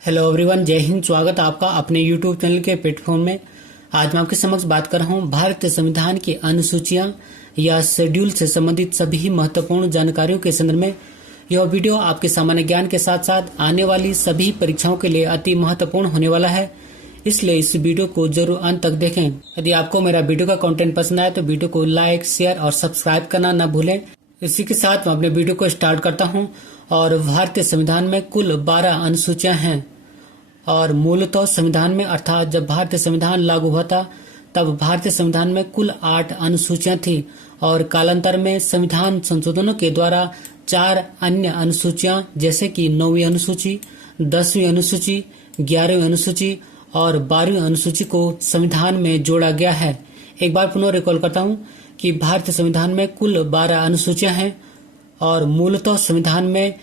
Hello everyone, जय हिंद। स्वागत है आपका अपने यूट्यूब चैनल के प्लेटफॉर्म में। आज मैं आपके समक्ष बात कर रहा हूँ भारतीय संविधान की अनुसूचियां या शेड्यूल से संबंधित सभी महत्वपूर्ण जानकारियों के संदर्भ में। यह वीडियो आपके सामान्य ज्ञान के साथ साथ आने वाली सभी परीक्षाओं के लिए अति महत्वपूर्ण होने वाला है, इसलिए इस वीडियो को जरूर अंत तक देखें। यदि आपको मेरा वीडियो का कंटेंट पसंद आए तो वीडियो को लाइक, शेयर और सब्सक्राइब करना न भूलें। इसी के साथ मैं अपने वीडियो को स्टार्ट करता हूं। और भारतीय संविधान में कुल 12 अनुसूचियां हैं और मूलतः संविधान में अर्थात जब भारतीय संविधान लागू हुआ था तब भारतीय संविधान में कुल 8 अनुसूचियां थी और कालांतर में संविधान संशोधनों के द्वारा 4 अन्य अनुसूचियां जैसे कि 9वीं अनुसूची, 10वीं अनुसूची, 11वीं अनुसूची और 12वीं अनुसूची को संविधान में जोड़ा गया है। एक बार पुनः रिकॉल करता हूं कि भारतीय संविधान में कुल 12 अनुसूचियां हैं और मूलतः संविधान में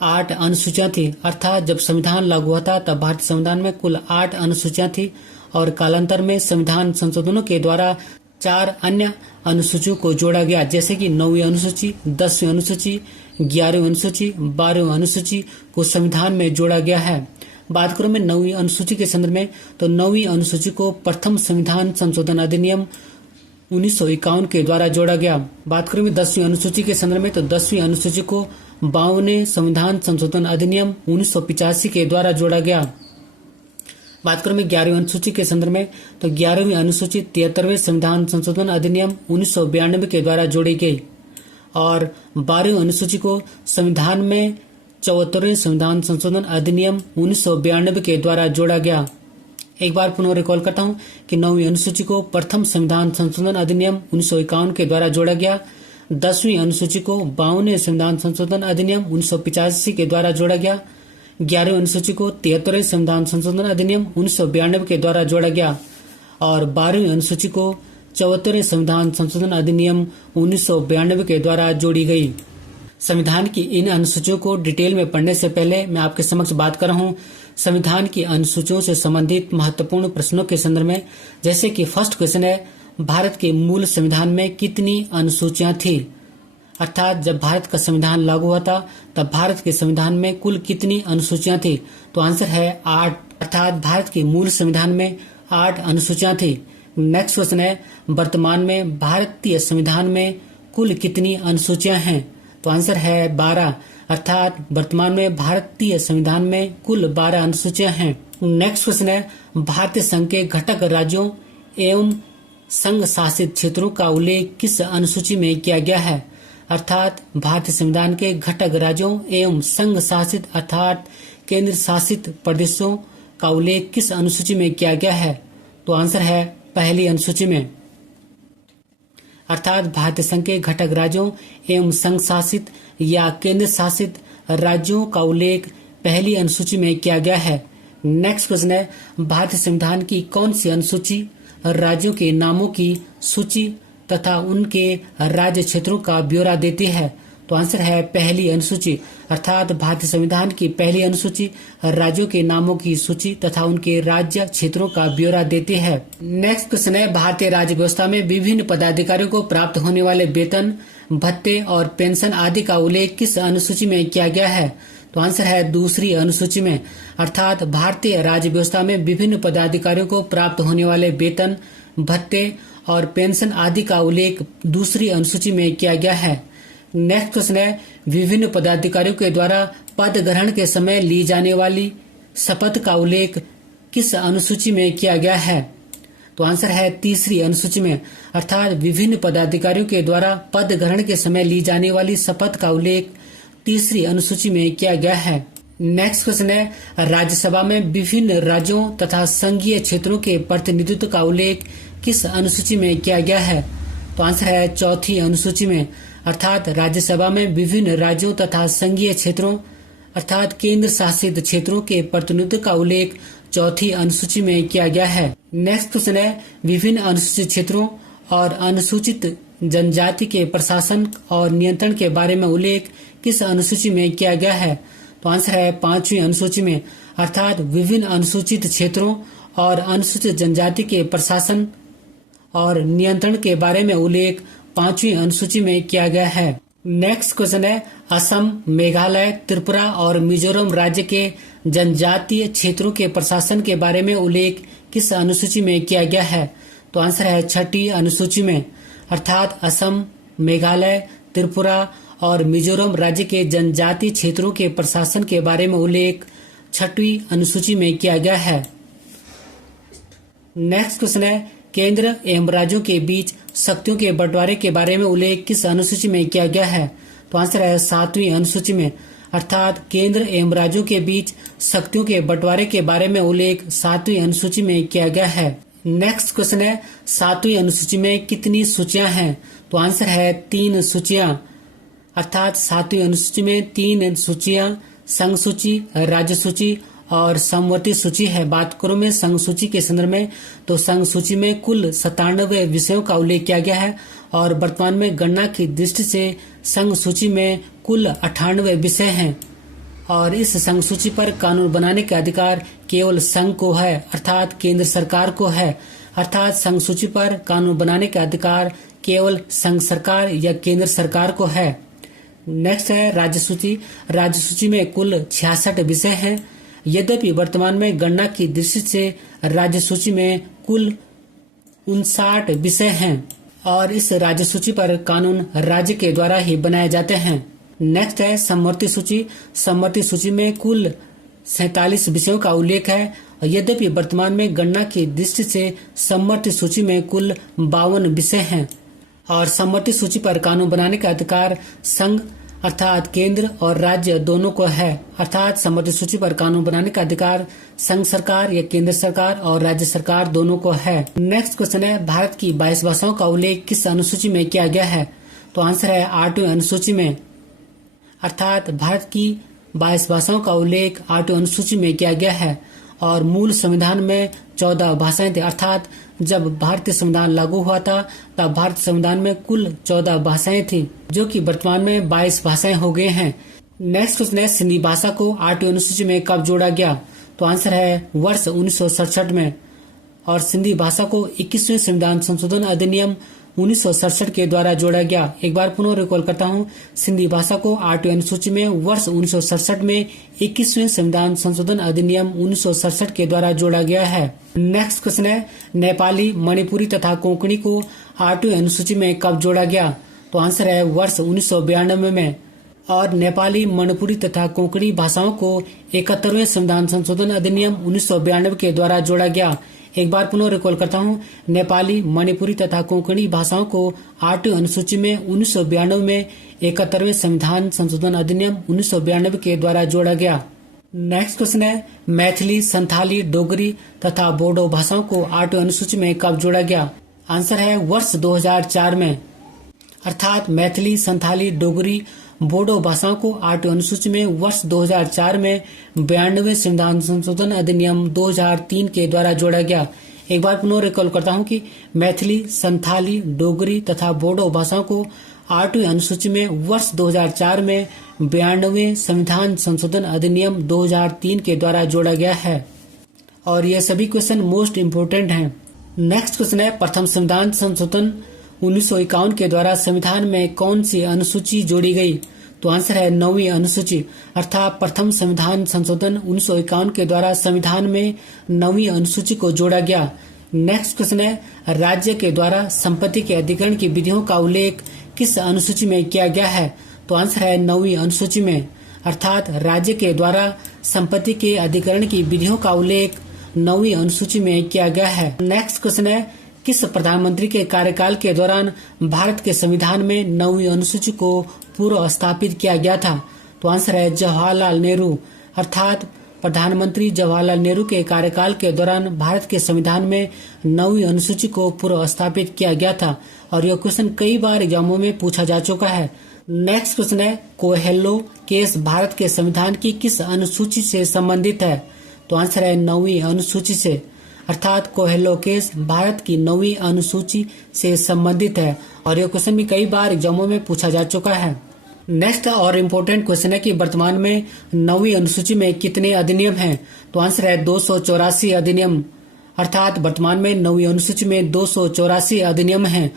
8 अनुसूचियां थी। अर्थात जब संविधान लागू हुआ था तब भारतीय संविधान में कुल 8 अनुसूचियां थी और कालांतर में संविधान संशोधनों के द्वारा 4 अन्य अनुसूचियों को जोड़ा गया जैसे कि 9वीं अनुसूची, 10वीं अनुसूची, 11वीं अनुसूची, 12वीं अनुसूची को संविधान में जोड़ा गया है। बात करूं मैं 9वीं अनुसूची के संदर्भ में तो 9वीं अनुसूची को प्रथम संविधान संशोधन अधिनियम 1951 के द्वारा जोड़ा गया। बात करें 10वीं अनुसूची के संदर्भ में तो 10वीं अनुसूची को 52वें संविधान संशोधन अधिनियम 1985 के द्वारा जोड़ा गया। बात करें 11वीं अनुसूची के संदर्भ में तो 11वीं अनुसूची 73वें संविधान संशोधन अधिनियम 1992 के द्वारा जोड़ी गई और 12वीं अनुसूची को संविधान में 74वें संविधान संशोधन अधिनियम 1992 के द्वारा जोड़ा गया। एक बार पुनः रिकॉल करता हूं कि 9वीं अनुसूची को प्रथम संविधान संशोधन अधिनियम 1951 के द्वारा जोड़ा गया, 10वीं अनुसूची को 52वें संविधान संशोधन अधिनियम 1985 के द्वारा जोड़ा गया, 11वीं अनुसूची को 73वें संविधान संशोधन अधिनियम 1992 के द्वारा जोड़ा गया और 12वीं अनुसूची को 74वें संविधान संशोधन अधिनियम 1992 के द्वारा जोड़ी गई। संविधान की इन अनुसूचियों को डिटेल में पढ़ने से पहले मैं आपके समक्ष बात कर रहा हूँ संविधान की अनुसूचियों से संबंधित महत्वपूर्ण प्रश्नों के संदर्भ में। जैसे कि फर्स्ट क्वेश्चन है, भारत के मूल संविधान में कितनी अनुसूचियां थी? अर्थात जब भारत का संविधान लागू हुआ था तब भारत के संविधान में कुल कितनी अनुसूचियां थी? तो आंसर है 8। अर्थात भारत के मूल संविधान में 8 अनुसूचियां थी। नेक्स्ट क्वेश्चन है, वर्तमान में भारतीय संविधान में कुल कितनी अनुसूचियां हैं? तो आंसर है 12। अर्थात वर्तमान में भारतीय संविधान में कुल 12 अनुसूचियां हैं। नेक्स्ट क्वेश्चन है, भारतीय संघ के घटक राज्यों एवं संघ शासित क्षेत्रों का उल्लेख किस अनुसूची में किया गया है? अर्थात भारतीय संविधान के घटक राज्यों एवं संघ शासित अर्थात केंद्र शासित प्रदेशों का उल्लेख किस अनुसूची में किया गया है? तो आंसर है पहली अनुसूची में। अर्थात भारतीय संघ के घटक राज्यों एवं संघ शासित या केंद्र शासित राज्यों का उल्लेख पहली अनुसूची में किया गया है। नेक्स्ट क्वेश्चन है, भारतीय संविधान की कौन सी अनुसूची राज्यों के नामों की सूची तथा उनके राज्य क्षेत्रों का ब्यौरा देती है? तो आंसर है पहली अनुसूची। अर्थात भारतीय संविधान की पहली अनुसूची राज्यों के नामों की सूची तथा उनके राज्य क्षेत्रों का ब्यौरा देती है। नेक्स्ट क्वेश्चन है, भारतीय राज्य व्यवस्था में विभिन्न पदाधिकारियों को प्राप्त होने वाले वेतन, भत्ते और पेंशन आदि का उल्लेख किस अनुसूची में किया गया है? तो आंसर है दूसरी अनुसूची में। अर्थात भारतीय राज्य व्यवस्था में विभिन्न पदाधिकारियों को प्राप्त होने वाले वेतन, भत्ते और पेंशन आदि का उल्लेख दूसरी अनुसूची में किया गया है। नेक्स्ट क्वेश्चन है, विभिन्न पदाधिकारियों के द्वारा पद ग्रहण के समय ली जाने वाली शपथ का उल्लेख किस अनुसूची में किया गया है? तो आंसर है तीसरी अनुसूची में। अर्थात विभिन्न पदाधिकारियों के द्वारा पद ग्रहण के समय ली जाने वाली शपथ का उल्लेख तीसरी अनुसूची में किया गया है। नेक्स्ट क्वेश्चन है, राज्यसभा में विभिन्न राज्यों तथा संघीय क्षेत्रों के प्रतिनिधित्व का उल्लेख किस अनुसूची में किया गया है? तो आंसर है चौथी अनुसूची में। अर्थात राज्यसभा में विभिन्न राज्यों तथा संघीय क्षेत्रों अर्थात केंद्र शासित क्षेत्रों के प्रतिनिधित्व का उल्लेख चौथी अनुसूची में किया गया है। नेक्स्ट क्वेश्चन है, विभिन्न अनुसूचित क्षेत्रों और अनुसूचित जनजाति के प्रशासन और नियंत्रण के बारे में उल्लेख किस अनुसूची में किया गया है? तो आंसर है 5वीं अनुसूची में। अर्थात विभिन्न अनुसूचित क्षेत्रों और अनुसूचित जनजाति के प्रशासन और नियंत्रण के बारे में उल्लेख 5वीं अनुसूची में किया गया है। नेक्स्ट क्वेश्चन है, असम, मेघालय, त्रिपुरा और मिजोरम राज्य के जनजातीय क्षेत्रों के प्रशासन के बारे में उल्लेख किस अनुसूची में किया गया है? तो आंसर है छठी अनुसूची में, अर्थात असम, मेघालय, त्रिपुरा और मिजोरम राज्य के जनजातीय क्षेत्रों के प्रशासन के बारे में उल्लेख छठी अनुसूची में किया गया है। नेक्स्ट क्वेश्चन है, केंद्र एवं राज्यों के बीच शक्तियों के बंटवारे के बारे में उल्लेख किस अनुसूची में किया गया है? तो आंसर है 7वीं अनुसूची में, अर्थात केंद्र एवं राज्यों के बीच शक्तियों के बंटवारे के बारे में उल्लेख 7वीं अनुसूची में किया गया है। नेक्स्ट क्वेश्चन है, 7वीं अनुसूची में कितनी सूचियां हैं? तो आंसर है 3 सूचियां, अर्थात 7वीं अनुसूची में 3 सूचियां संघ सूची, राज्य सूची और समवर्ती सूची है। बात करूं मैं संघ सूची के संदर्भ में, तो संघ सूची में कुल 97 विषयों का उल्लेख किया गया है और वर्तमान में गणना की दृष्टि से संघ सूची में कुल 98 विषय हैं और इस संघ सूची पर कानून बनाने का अधिकार केवल संघ को है, अर्थात केंद्र सरकार को है। अर्थात संघ सूची पर कानून बनाने का अधिकार केवल संघ सरकार या केंद्र सरकार को है। नेक्स्ट है राज्य सूची। राज्य सूची में कुल 66 विषय हैं। यद्यपि वर्तमान में गणना की दृष्टि से राज्य सूची में कुल 59 विषय हैं और इस राज्य सूची पर कानून राज्य के द्वारा ही बनाए जाते हैं। नेक्स्ट है समवर्ती सूची। समवर्ती सूची में कुल 47 विषयों का उल्लेख है। यद्यपि वर्तमान में गणना की दृष्टि से समवर्ती सूची में कुल 52 विषय हैं और समवर्ती सूची पर कानून बनाने का अधिकार संघ अर्थात केंद्र और राज्य दोनों को है। अर्थात समवर्ती सूची पर कानून बनाने का अधिकार संघ सरकार या केंद्र सरकार और राज्य सरकार दोनों को है। नेक्स्ट क्वेश्चन है, भारत की 22 भाषाओं का उल्लेख किस अनुसूची में किया गया है? तो आंसर है 8वीं अनुसूची में, अर्थात भारत की 22 भाषाओं का उल्लेख 8वीं अनुसूची में किया गया है और मूल संविधान में 14 भाषाएं थी। अर्थात जब भारतीय संविधान लागू हुआ था तब भारतीय संविधान में कुल 14 भाषाएं थी, जो कि वर्तमान में 22 भाषाएं हो गए हैं। नेक्स्ट क्वेश्चन है, सिंधी भाषा को 8वीं अनुसूची में कब जोड़ा गया? तो आंसर है वर्ष 1967 में और सिंधी भाषा को 21वें संविधान संशोधन अधिनियम 1967 के द्वारा जोड़ा गया। एक बार पुनः रिकॉल करता हूँ, सिंधी भाषा को 8वीं अनुसूची में वर्ष 1967 में 21वें संविधान संशोधन अधिनियम 1967 के द्वारा जोड़ा गया है। नेक्स्ट क्वेश्चन है, नेपाली, मणिपुरी तथा कोंकणी को 8वीं अनुसूची में कब जोड़ा गया? तो आंसर है वर्ष 1992 में और नेपाली, मणिपुरी तथा कोंकणी भाषाओं को 71वें संविधान संशोधन अधिनियम 1992 के द्वारा जोड़ा गया। एक बार पुनः रिकॉल करता हूँ, नेपाली, मणिपुरी तथा कोंकणी भाषाओं को 8वीं अनुसूची में 1992 में 71वें संविधान संशोधन अधिनियम 1992 के द्वारा जोड़ा गया। नेक्स्ट क्वेश्चन है, मैथिली, संथाली, डोगरी तथा बोडो भाषाओं को 8वीं अनुसूची में कब जोड़ा गया? आंसर है वर्ष 2004 में, अर्थात मैथिली, संथाली, डोगरी, बोडो भाषाओं को 8वीं अनुसूची में वर्ष 2004 में 92वें संविधान संशोधन अधिनियम 2003 के द्वारा जोड़ा गया। एक बार पुनः रिकॉल करता हूं कि मैथिली, संथाली, डोगरी तथा बोडो भाषाओं को 8वीं अनुसूची में वर्ष 2004 में 92वें संविधान संशोधन अधिनियम 2003 के द्वारा जोड़ा गया है और ये सभी क्वेश्चन मोस्ट इम्पोर्टेंट हैं। नेक्स्ट क्वेश्चन है, प्रथम संविधान संशोधन 1951 के द्वारा संविधान में कौन सी अनुसूची जोड़ी गई? तो आंसर है 9वीं अनुसूची, अर्थात प्रथम संविधान संशोधन 1951 के द्वारा संविधान में 9वीं अनुसूची को जोड़ा गया। नेक्स्ट क्वेश्चन है, राज्य के द्वारा संपत्ति के अधिग्रहण की विधियों का उल्लेख किस अनुसूची में किया गया है? तो आंसर है 9वीं अनुसूची में, अर्थात राज्य के द्वारा संपत्ति के अधिग्रहण की विधियों का उल्लेख 9वीं अनुसूची में किया गया है। नेक्स्ट क्वेश्चन है, किस प्रधानमंत्री के कार्यकाल के दौरान भारत के संविधान में 9वीं अनुसूची को पूर्व स्थापित किया गया था? तो आंसर है जवाहरलाल नेहरू, अर्थात प्रधानमंत्री जवाहरलाल नेहरू के कार्यकाल के दौरान भारत के संविधान में 9वीं अनुसूची को पूर्व स्थापित किया गया था और यह क्वेश्चन कई बार एग्जामों में पूछा जा चुका है। नेक्स्ट क्वेश्चन है, कोहेल्लो केस भारत के संविधान की किस अनुसूची से संबंधित है? तो आंसर है 9वीं अनुसूची से, अर्थात कोहेल्लो केस भारत की 9वीं अनुसूची से संबंधित है और यह क्वेश्चन भी कई बार एग्जामों में पूछा जा चुका है। नेक्स्ट और इम्पोर्टेंट क्वेश्चन है कि वर्तमान में 9वीं अनुसूची में कितने अधिनियम हैं? तो आंसर है 284 अधिनियम, अर्थात वर्तमान में 9वीं अनुसूची में 284 अधिनियम हैं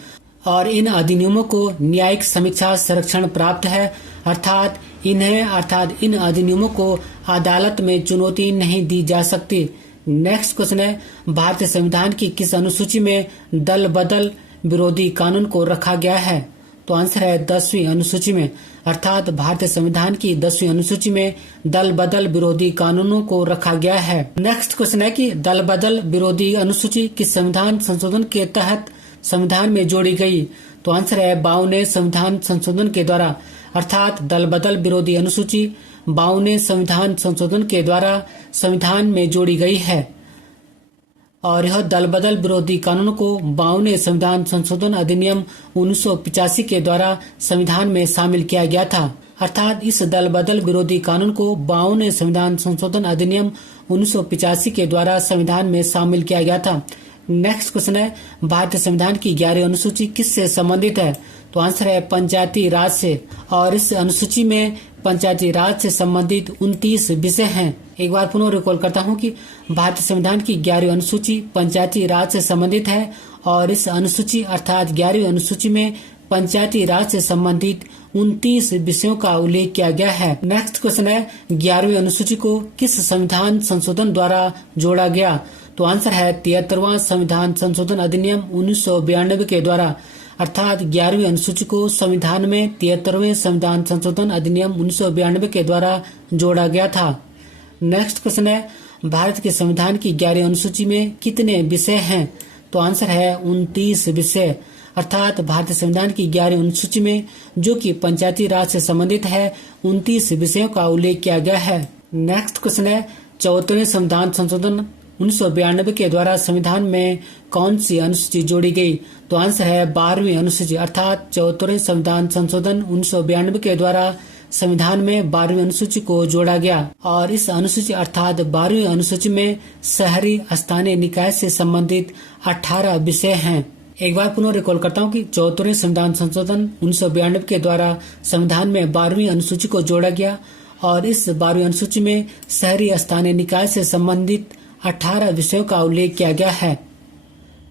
और इन अधिनियमों को न्यायिक समीक्षा संरक्षण प्राप्त है, अर्थात इन्हें अर्थात इन अधिनियमों को अदालत में चुनौती नहीं दी जा सकती। नेक्स्ट क्वेश्चन है, भारतीय संविधान की किस अनुसूची में दल बदल विरोधी कानून को रखा गया है? तो आंसर है 10वीं अनुसूची में, अर्थात भारतीय संविधान की 10वीं अनुसूची में दल बदल विरोधी कानूनों को रखा गया है। नेक्स्ट क्वेश्चन है कि दल बदल विरोधी अनुसूची किस संविधान संशोधन के तहत संविधान में जोड़ी गई? तो आंसर है 52वें संविधान संशोधन के द्वारा, अर्थात दल बदल विरोधी अनुसूची 52वें संविधान संशोधन के द्वारा संविधान में जोड़ी गई है। और यह दल बदल विरोधी कानून को 52वें संविधान संशोधन अधिनियम 1985 के द्वारा संविधान में शामिल किया गया था। अर्थात इस दल बदल विरोधी कानून को 52वें संविधान संशोधन अधिनियम 1985 के द्वारा संविधान में शामिल किया गया था। नेक्स्ट क्वेश्चन है, भारतीय संविधान की 11वीं अनुसूची किससे संबंधित है? तो आंसर है पंचायती राज से। और इस अनुसूची में पंचायती राज से संबंधित 29 विषय हैं। एक बार पुनः रिकॉल करता हूं कि भारतीय संविधान की 11वीं अनुसूची पंचायती राज से संबंधित है और इस अनुसूची अर्थात 11वीं अनुसूची में पंचायती राज से संबंधित 29 विषयों का उल्लेख किया गया है। नेक्स्ट क्वेश्चन है, 11वीं अनुसूची को किस संविधान संशोधन द्वारा जोड़ा गया? तो आंसर है 73वां संविधान संशोधन अधिनियम 1992 के द्वारा, अर्थात 11वीं अनुसूची को संविधान में 73वें संविधान संशोधन अधिनियम 1992 के द्वारा जोड़ा गया था। नेक्स्ट क्वेश्चन है, भारत के संविधान की 11वीं अनुसूची में कितने विषय हैं? तो आंसर है 29 विषय, अर्थात भारतीय संविधान की 11वीं अनुसूची में जो कि पंचायती राज से संबंधित है 29 विषयों का उल्लेख किया गया है। नेक्स्ट क्वेश्चन है, 74वें संविधान संशोधन 1992 के द्वारा संविधान में कौन सी अनुसूची जोड़ी गई? तो आंसर है 12वीं अनुसूची, अर्थात 74वें संविधान संशोधन 1992 के द्वारा संविधान में 12वीं अनुसूची को जोड़ा गया। और इस अनुसूची अर्थात 12वीं अनुसूची में शहरी स्थानीय निकाय से संबंधित 18 विषय हैं। एक बार पुनः रिकॉल करता हूँ कि 74वें संविधान संशोधन 1992 के द्वारा संविधान में 12वीं अनुसूची को जोड़ा गया और इस 12वीं अनुसूची में शहरी स्थानीय निकाय से संबंधित 18 विषयों का उल्लेख किया गया है।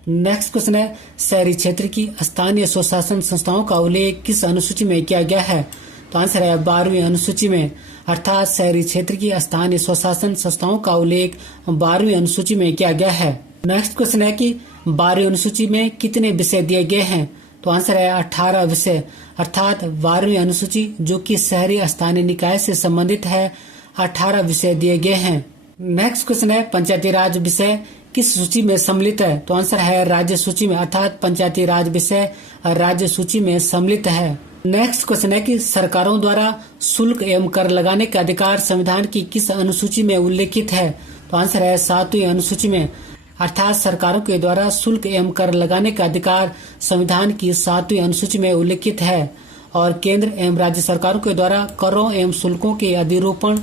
नेक्स्ट क्वेश्चन है, शहरी क्षेत्र की स्थानीय स्वशासन संस्थाओं का उल्लेख किस अनुसूची में किया गया है? तो आंसर है 12वीं अनुसूची में, अर्थात शहरी क्षेत्र की स्थानीय स्वशासन संस्थाओं का उल्लेख 12वीं अनुसूची में किया गया है। नेक्स्ट क्वेश्चन है कि 12वीं अनुसूची में कितने विषय दिए गए हैं? तो आंसर है 18 विषय, अर्थात 12वीं अनुसूची जो कि शहरी स्थानीय निकाय से संबंधित है 18 विषय दिए गए हैं। नेक्स्ट क्वेश्चन है, पंचायती राज विषय किस सूची में सम्मिलित है? तो आंसर है राज्य सूची में, अर्थात पंचायती राज विषय राज्य सूची में सम्मिलित है। नेक्स्ट क्वेश्चन है कि सरकारों द्वारा शुल्क एवं कर लगाने का अधिकार संविधान की किस अनुसूची में उल्लेखित है? तो आंसर है 7वीं अनुसूची में, अर्थात सरकारों के द्वारा शुल्क एवं कर लगाने का अधिकार संविधान की 7वीं अनुसूची में उल्लेखित है। और केंद्र एवं राज्य सरकारों के द्वारा करों एवं शुल्कों के अधिरोपण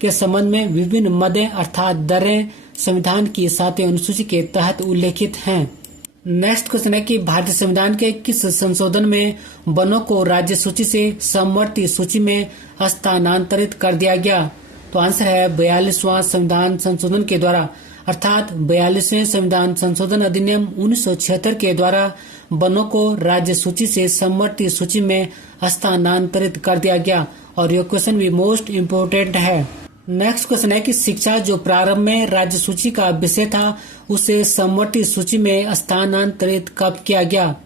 के संबंध में विभिन्न मदें अर्थात दरें संविधान की 7वीं अनुसूची के तहत उल्लेखित हैं। नेक्स्ट क्वेश्चन है कि भारतीय संविधान के किस संशोधन में वनों को राज्य सूची से समवर्ती सूची में स्थानांतरित कर दिया गया? तो आंसर है 42वां संविधान संशोधन के द्वारा, अर्थात 42वें संविधान संशोधन अधिनियम 1976 के द्वारा वनों को राज्य सूची से समवर्ती सूची में स्थानांतरित कर दिया गया। और यह क्वेश्चन भी मोस्ट इम्पोर्टेंट है। नेक्स्ट क्वेश्चन है कि शिक्षा जो प्रारंभ में राज्य सूची का विषय था उसे समवर्ती सूची में स्थानांतरित कब किया गया?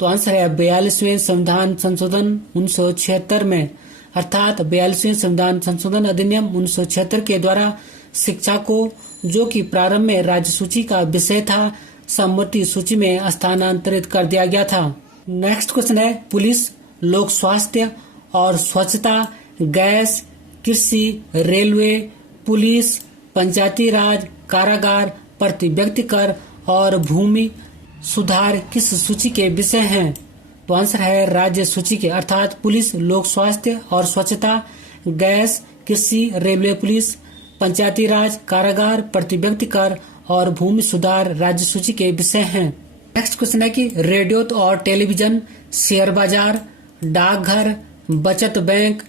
तो आंसर है 42वें संविधान संशोधन 1976 में, अर्थात 42वें संविधान संशोधन अधिनियम 1976 के द्वारा शिक्षा को जो कि प्रारंभ में राज्य सूची का विषय था समवर्ती सूची में स्थानांतरित कर दिया गया था। नेक्स्ट क्वेश्चन है, पुलिस, लोक स्वास्थ्य और स्वच्छता, गैस, कृषि, रेलवे, पुलिस, पंचायती राज, कारागार, प्रति व्यक्ति कर और भूमि सुधार किस सूची के विषय हैं? तो आंसर है राज्य सूची के, अर्थात पुलिस, लोक स्वास्थ्य और स्वच्छता, गैस, कृषि, रेलवे, पुलिस, पंचायती राज, कारागार, प्रति व्यक्ति कर और भूमि सुधार राज्य सूची के विषय हैं। नेक्स्ट क्वेश्चन है कि रेडियो और टेलीविजन, शेयर बाजार, डाकघर, बचत बैंक,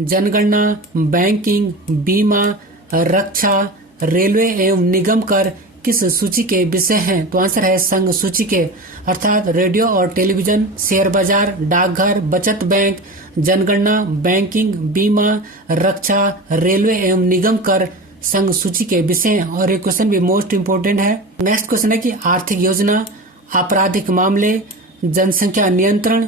जनगणना, बैंकिंग, बीमा, रक्षा, रेलवे एवं निगम कर किस सूची के विषय हैं? तो आंसर है संघ सूची के, अर्थात रेडियो और टेलीविजन, शेयर बाजार, डाकघर, बचत बैंक, जनगणना, बैंकिंग, बीमा, रक्षा, रेलवे एवं निगम कर संघ सूची के विषय हैं। और ये क्वेश्चन भी मोस्ट इम्पोर्टेंट है। नेक्स्ट क्वेश्चन है कि आर्थिक योजना, आपराधिक मामले, जनसंख्या नियंत्रण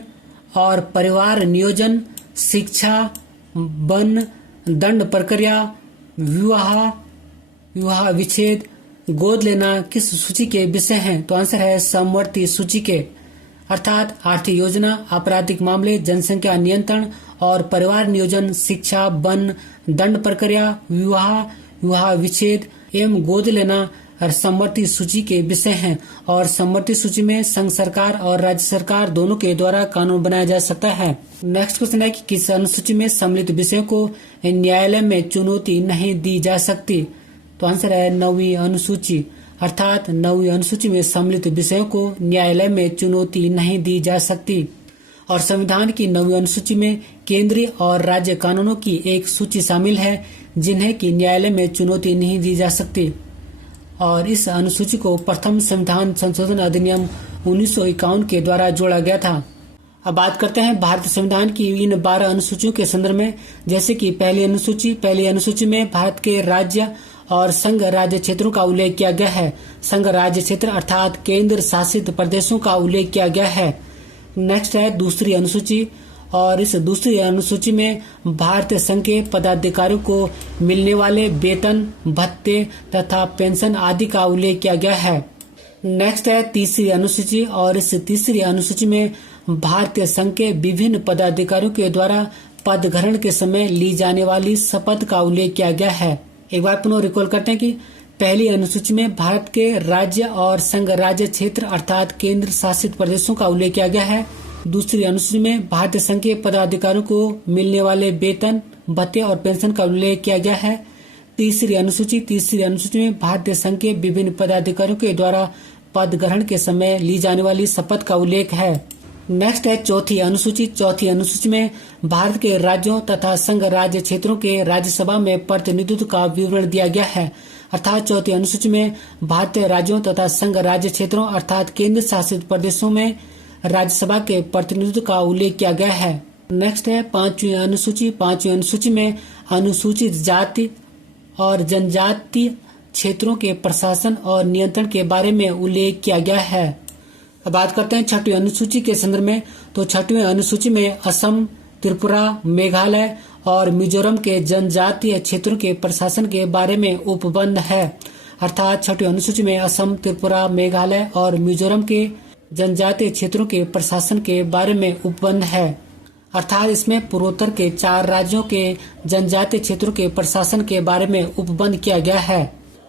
और परिवार नियोजन, शिक्षा, वन, दंड प्रक्रिया, विवाह विच्छेद, गोद लेना किस सूची के विषय हैं? तो आंसर है समवर्ती सूची के, अर्थात आर्थिक योजना, आपराधिक मामले, जनसंख्या नियंत्रण और परिवार नियोजन, शिक्षा, वन, दंड प्रक्रिया, विवाह विच्छेद एवं गोद लेना समवर्ती सूची के विषय हैं। और समवर्ती सूची में संघ सरकार और राज्य सरकार दोनों के द्वारा कानून बनाया जा सकता है। नेक्स्ट क्वेश्चन है कि किस अनुसूची में सम्मिलित विषयों को न्यायालय में चुनौती नहीं दी जा सकती? तो आंसर है 9वीं अनुसूची, अर्थात 9वीं अनुसूची में सम्मिलित विषयों को न्यायालय में चुनौती नहीं दी जा सकती। और संविधान की 9वीं अनुसूची में केंद्रीय और राज्य कानूनों की एक सूची शामिल है जिन्हें की न्यायालय में चुनौती नहीं दी जा सकती। और इस अनुसूची को प्रथम संविधान संशोधन अधिनियम 1951 के द्वारा जोड़ा गया था। अब बात करते हैं भारतीय संविधान की इन 12 अनुसूचियों के संदर्भ में। जैसे कि पहली अनुसूची में भारत के राज्य और संघ राज्य क्षेत्रों का उल्लेख किया गया है। संघ राज्य क्षेत्र अर्थात केंद्र शासित प्रदेशों का उल्लेख किया गया है। नेक्स्ट है दूसरी अनुसूची, और इस दूसरी अनुसूची में भारतीय संघ के पदाधिकारियों को मिलने वाले वेतन, भत्ते तथा पेंशन आदि का उल्लेख किया गया है। नेक्स्ट है तीसरी अनुसूची, और इस तीसरी अनुसूची में भारतीय संघ के विभिन्न पदाधिकारियों के द्वारा पद ग्रहण के समय ली जाने वाली शपथ का उल्लेख किया गया है। एक बार पुनः रिकॉल करते हैं कि पहली अनुसूची में भारत के राज्य और संघ राज्य क्षेत्र अर्थात केंद्र शासित प्रदेशों का उल्लेख किया गया है। दूसरी अनुसूची में भारतीय संघ के पदाधिकारियों को मिलने वाले वेतन, भत्ते और पेंशन का उल्लेख किया गया है। तीसरी अनुसूची में भारतीय संघ के विभिन्न पदाधिकारियों के द्वारा पद ग्रहण के समय ली जाने वाली शपथ का उल्लेख है। नेक्स्ट है चौथी अनुसूची में भारत के राज्यों तथा संघ राज्य क्षेत्रों के राज्यसभा में प्रतिनिधित्व का विवरण दिया गया है। अर्थात चौथी अनुसूची में भारतीय राज्यों तथा संघ राज्य क्षेत्रों अर्थात केंद्र शासित प्रदेशों में राज्यसभा के प्रतिनिधित्व का उल्लेख किया गया है। नेक्स्ट है पांचवी अनुसूची में अनुसूचित जाति और जनजातीय क्षेत्रों के प्रशासन और नियंत्रण के बारे में उल्लेख किया गया है। अब बात करते हैं छठवीं अनुसूची के संदर्भ में। तो छठवीं अनुसूची में असम, त्रिपुरा, मेघालय और मिजोरम के जनजातीय क्षेत्रों के प्रशासन के बारे में उपबंध है। अर्थात छठवीं अनुसूची में असम, त्रिपुरा, मेघालय और मिजोरम के जनजातीय क्षेत्रों के प्रशासन के बारे में उपबंध है। अर्थात इसमें पूर्वोत्तर के 4 राज्यों के जनजातीय क्षेत्रों के प्रशासन के बारे में उपबंध किया गया है।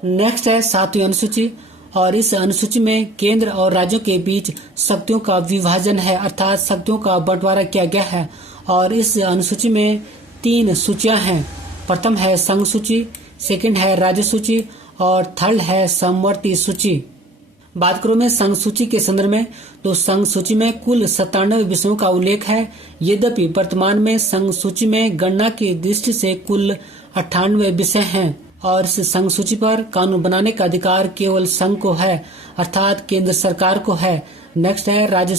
नेक्स्ट है 7वीं अनुसूची, और इस अनुसूची में केंद्र और राज्यों के बीच शक्तियों का विभाजन है, अर्थात शक्तियों का बंटवारा किया गया है। और इस अनुसूची में 3 सूचियां हैं। प्रथम है संघ सूची, सेकंड है राज्य सूची और थर्ड है समवर्ती सूची। बात करूं मैं संघ सूची के संदर्भ में, तो संघ सूची में कुल 97 विषयों का उल्लेख है। यद्यपि वर्तमान में संघ सूची में गणना की दृष्टि से कुल 98 विषय हैं। और इस संघ सूची पर कानून बनाने का अधिकार केवल संघ को है, अर्थात केंद्र सरकार को है। नेक्स्ट है राज्य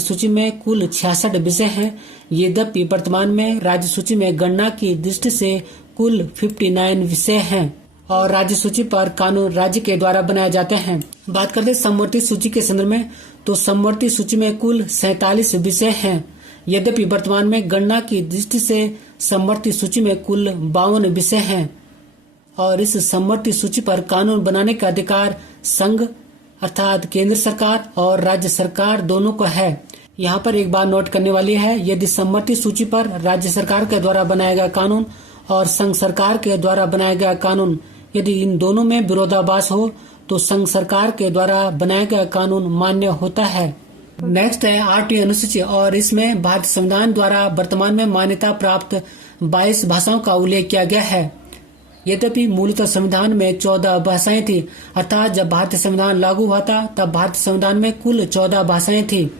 सूची में कुल 66 विषय हैं। यद्यपि वर्तमान में राज्य सूची में गणना की दृष्टि से कुल 59 विषय हैं और राज्य सूची पर कानून राज्य के द्वारा बनाए जाते हैं। बात करते हैं समवर्ती सूची के संदर्भ में, तो समवर्ती सूची में कुल 47 विषय हैं। यद्यपि वर्तमान में गणना की दृष्टि से समवर्ती सूची में कुल 52 विषय हैं और इस समवर्ती सूची पर कानून बनाने का अधिकार संघ अर्थात केंद्र सरकार और राज्य सरकार दोनों को है। यहाँ पर एक बात नोट करने वाली है, यदि समवर्ती सूची पर राज्य सरकार के द्वारा बनाया गया कानून और संघ सरकार के द्वारा बनाया गया कानून, यदि इन दोनों में विरोधाभास हो तो संघ सरकार के द्वारा बनाया गया कानून मान्य होता है। नेक्स्ट है 8वीं अनुसूची, और इसमें भारतीय संविधान द्वारा वर्तमान में मान्यता प्राप्त 22 भाषाओं का उल्लेख किया गया है। यद्यपि मूलतः संविधान में 14 भाषाएं थी, अर्थात जब भारतीय संविधान लागू हुआ था तब भारतीय संविधान में कुल 14 भाषाएं थी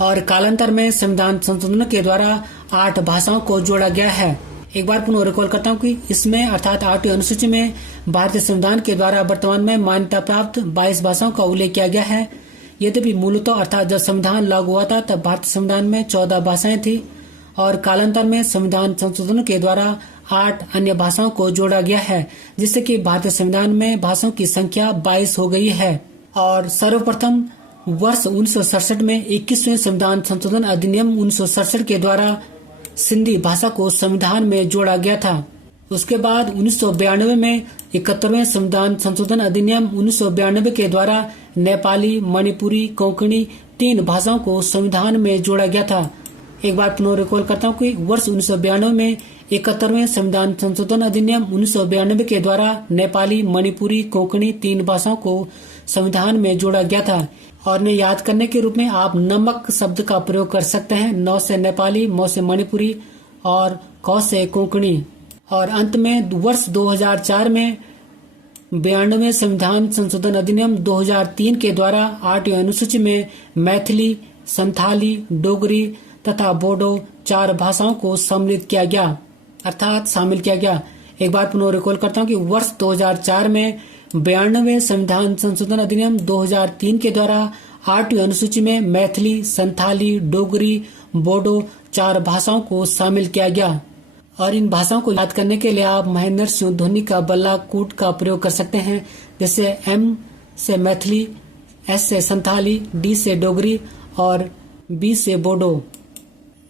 और कालांतर में संविधान संशोधन के द्वारा 8 भाषाओं को जोड़ा गया है। एक बार पुनः रिकॉल करता हूँ कि इसमें अर्थात 8वीं अनुसूची में भारतीय संविधान के द्वारा वर्तमान में मान्यता प्राप्त 22 भाषाओं का उल्लेख किया गया है। यद्यपि मूलतः अर्थात जब संविधान लागू हुआ था तब भारतीय संविधान में 14 भाषाएं थी और कालांतर में संविधान संशोधन के द्वारा 8 अन्य भाषाओं को जोड़ा गया है, जिससे कि भारतीय संविधान में भाषाओं की संख्या 22 हो गई है। और सर्वप्रथम वर्ष 1967 में 21वें संविधान संशोधन अधिनियम 1967 के द्वारा सिंधी भाषा को संविधान में जोड़ा गया था। उसके बाद 1992 में 71वें संविधान संशोधन अधिनियम 1992 के द्वारा नेपाली, मणिपुरी, कोंकणी 3 भाषाओं को संविधान में जोड़ा गया था। एक बार पुनः रिकॉल करता हूँ कि वर्ष 1992 में 71वें संविधान संशोधन अधिनियम 1992 के द्वारा नेपाली, मणिपुरी, कोंकणी 3 भाषाओं को संविधान में जोड़ा गया था। और इन्हें याद करने के रूप में आप नमक शब्द का प्रयोग कर सकते हैं। न से नेपाली, म से मणिपुरी और क से कोंकणी। और अंत में वर्ष 2004 में 92वें संविधान संशोधन अधिनियम 2003 के द्वारा 8वीं अनुसूची में मैथिली, संथाली, डोगरी तथा बोडो 4 भाषाओं को सम्मिलित किया गया, अर्थात शामिल किया गया। एक बार पुनः रिकॉल करता हूँ कि वर्ष 2004 में 92वें संविधान संशोधन अधिनियम 2003 के द्वारा 8वीं अनुसूची में मैथिली, संथाली, डोगरी, बोडो 4 भाषाओं को शामिल किया गया। और इन भाषाओं को याद करने के लिए आप महेंद्र सिंह धोनी का बल्ला कूट का प्रयोग कर सकते हैं, जैसे M से मैथिली, S से संथाली, D से डोगरी और B से बोडो।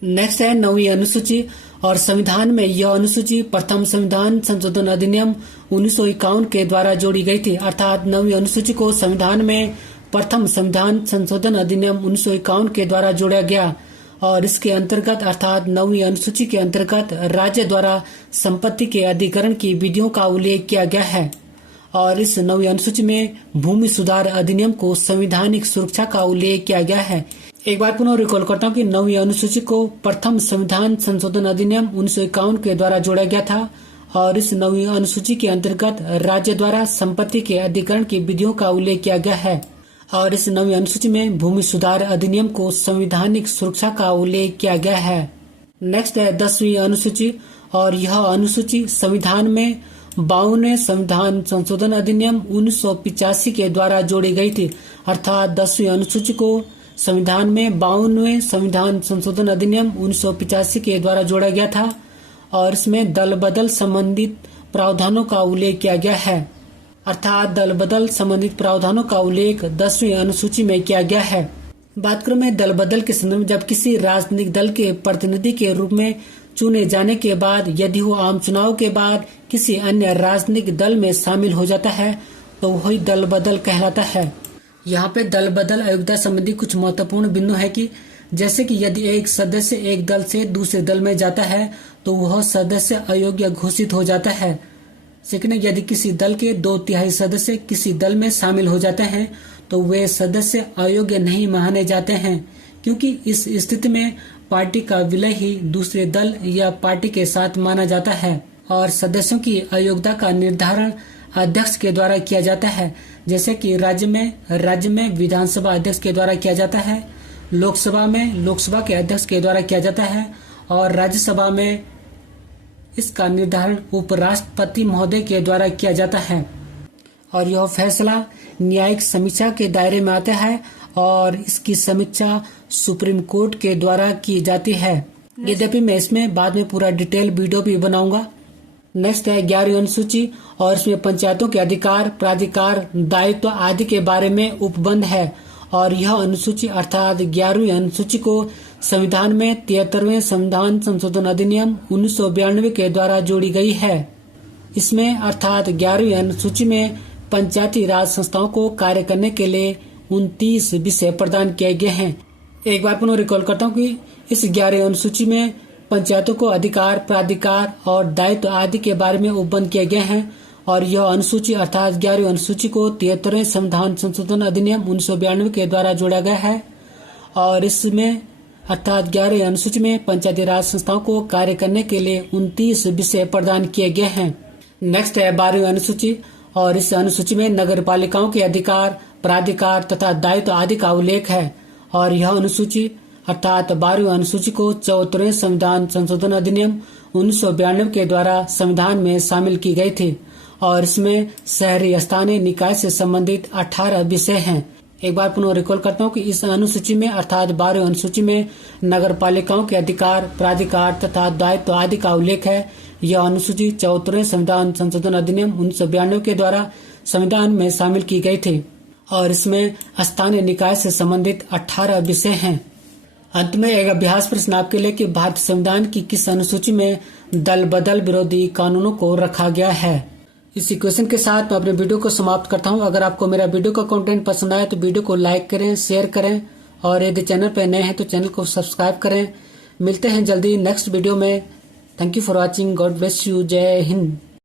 नेक्स्ट है 9वीं अनुसूची। और संविधान में यह अनुसूची प्रथम संविधान संशोधन अधिनियम 1951 के द्वारा जोड़ी गई थी, अर्थात 9वीं अनुसूची को संविधान में प्रथम संविधान संशोधन अधिनियम 1951 के द्वारा जोड़ा गया। और इसके अंतर्गत अर्थात 9वीं अनुसूची के अंतर्गत राज्य द्वारा संपत्ति के अधिग्रहण की विधियों का उल्लेख किया गया है। और इस 9वीं अनुसूची में भूमि सुधार अधिनियम को संवैधानिक सुरक्षा का उल्लेख किया गया है। एक बार पुनः रिकॉल करता हूँ कि 9वीं अनुसूची को प्रथम संविधान संशोधन अधिनियम 1951 के द्वारा जोड़ा गया था। और इस 9वीं अनुसूची के अंतर्गत राज्य द्वारा संपत्ति के अधिग्रहण की विधियों का उल्लेख किया गया है। और इस 9वीं अनुसूची में भूमि सुधार अधिनियम को संवैधानिक सुरक्षा का उल्लेख किया गया है। नेक्स्ट है 10वीं अनुसूची। और यह अनुसूची संविधान में 52वें संविधान संशोधन अधिनियम 1985 के द्वारा जोड़ी गई थी, अर्थात 10वीं अनुसूची को संविधान में 52वें संविधान संशोधन अधिनियम 1985 के द्वारा जोड़ा गया था। और इसमें दल बदल संबंधित प्रावधानों का उल्लेख किया गया है, अर्थात दल बदल संबंधित प्रावधानों का उल्लेख 10वीं अनुसूची में किया गया है। बात करूं मैं दल बदल के संदर्भ में, जब किसी राजनीतिक दल के प्रतिनिधि के रूप में चुने जाने के बाद यदि वो आम चुनाव के बाद किसी अन्य राजनीतिक दल में शामिल हो जाता है तो वही दल बदल कहलाता है। यहाँ पे दल बदल अयोग्यता संबंधी कुछ महत्वपूर्ण बिंदु है कि जैसे कि यदि एक सदस्य एक दल से दूसरे दल में जाता है तो वह सदस्य अयोग्य घोषित हो जाता है। सेकंड, यदि किसी दल के 2/3 सदस्य किसी दल में शामिल हो जाते हैं तो वे सदस्य अयोग्य नहीं माने जाते हैं, क्योंकि इस स्थिति में पार्टी का विलय ही दूसरे दल या पार्टी के साथ माना जाता है। और सदस्यों की अयोग्यता का निर्धारण अध्यक्ष के द्वारा किया जाता है, जैसे कि राज्य में विधानसभा अध्यक्ष के द्वारा किया जाता है, लोकसभा में लोकसभा के अध्यक्ष के द्वारा किया जाता है और राज्यसभा में इसका निर्धारण उपराष्ट्रपति महोदय के द्वारा किया जाता है। और यह फैसला न्यायिक समीक्षा के दायरे में आता है और इसकी समीक्षा सुप्रीम कोर्ट के द्वारा की जाती है। यद्यपि मैं इसमें बाद में पूरा डिटेल वीडियो भी बनाऊंगा। नेक्स्ट है 11वीं अनुसूची। और इसमें पंचायतों के अधिकार, प्राधिकार, दायित्व आदि के बारे में उपबंध है। और यह अनुसूची अर्थात 11वीं अनुसूची को संविधान में 73वें संविधान संशोधन अधिनियम 1992 के द्वारा जोड़ी गई है। इसमें अर्थात 11वीं अनुसूची में पंचायती राज संस्थाओं को कार्य करने के लिए 29 विषय प्रदान किए गए हैं। एक बार पुनः रिकॉल करता हूँ कि इस 11वीं अनुसूची में पंचायतों को अधिकार, प्राधिकार और दायित्व आदि के बारे में उपबंध किए गए हैं। और यह अनुसूची अर्थात 11वीं अनुसूची को 73वें संविधान संशोधन अधिनियम 1992 के द्वारा जोड़ा गया है। और इसमें अर्थात 11वीं अनुसूची में पंचायती राज संस्थाओं को कार्य करने के लिए 29 विषय प्रदान किए गए हैं। नेक्स्ट है 12वीं अनुसूची। और इस अनुसूची में नगर पालिकाओं के अधिकार, प्राधिकार तथा दायित्व आदि का उल्लेख है। और यह अनुसूची अर्थात 12वीं अनुसूची को 74वें संविधान संशोधन अधिनियम 1992 के द्वारा संविधान में शामिल की गई थी। और इसमें शहरी स्थानीय निकाय से संबंधित 18 विषय हैं। एक बार पुनः रिकॉल करता हूँ कि इस अनुसूची में अर्थात 12वीं अनुसूची में नगर पालिकाओं के अधिकार, प्राधिकार तथा दायित्व आदि का उल्लेख है। यह अनुसूची 74वें संविधान संशोधन अधिनियम 1992 के द्वारा संविधान में शामिल की गई थी और इसमें स्थानीय निकाय से संबंधित 18 विषय हैं। अंत में एक अभ्यास प्रश्न आपके लिए कि भारतीय संविधान की किस अनुसूची में दल बदल विरोधी कानूनों को रखा गया है। इसी क्वेश्चन के साथ मैं अपने वीडियो को समाप्त करता हूं। अगर आपको मेरा वीडियो का कंटेंट पसंद आया तो वीडियो को लाइक करें, शेयर करें और यदि चैनल पर नए हैं तो चैनल को सब्सक्राइब करें। मिलते हैं जल्दी नेक्स्ट वीडियो में। Thank you for watching. God bless you. जय हिंद।